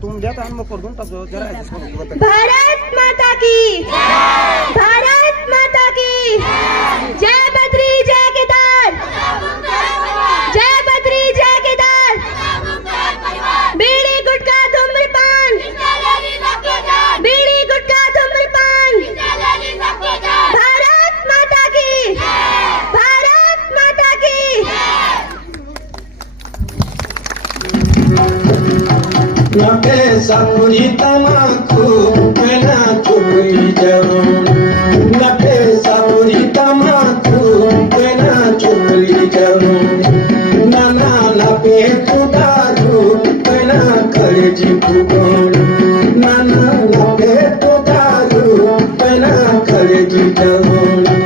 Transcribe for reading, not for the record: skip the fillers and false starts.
तुम जाता है कर दूं तब जरा भारत माता की भारत माता की जय बद्री जय केदार जय बद्री जय केदार बीड़ी गुटखा धूम्रपान बीड़ी गुटखा धूम्रपान भारत माता की भारत माता की नके सापुरी तमाकू मेना चुरी जाऊं नके सापुरी तमाकू मेना चुरी जाऊं नाना नपे तुदारू मेना कलेजी फुगोन नाना नपे तुदारू मेना कलेजी जाऊं